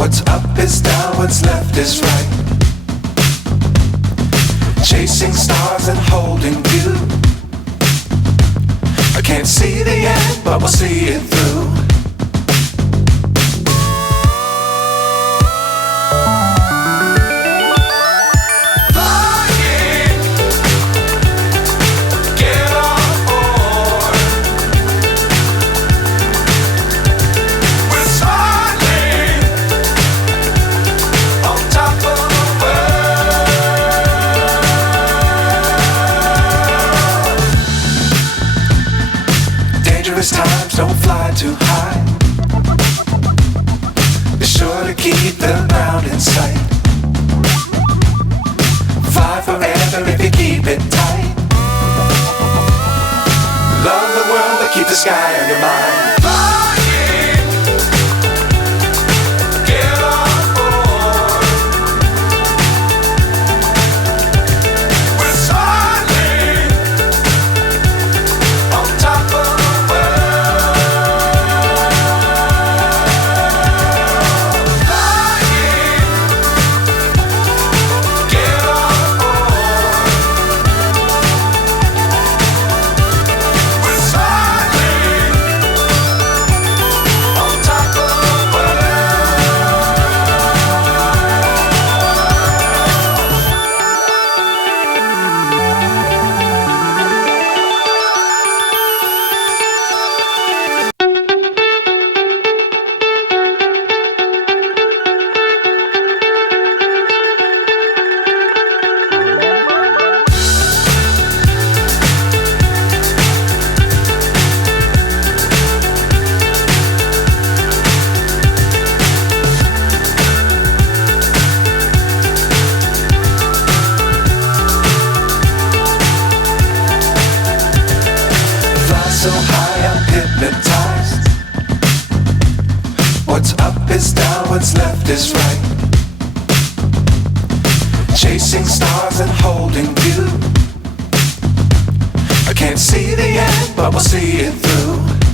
What's up is down, what's left is right. Chasing stars and holding you. I can't see the end, but we'll see it through. Times don't fly too high. Be sure to keep the ground in sight. Fly forever if you keep it tight. Love the world but keep the sky on your mind. So high I'm hypnotized. What's up is down, what's left is right. Chasing stars and holding you. I can't see the end, but we'll see it through.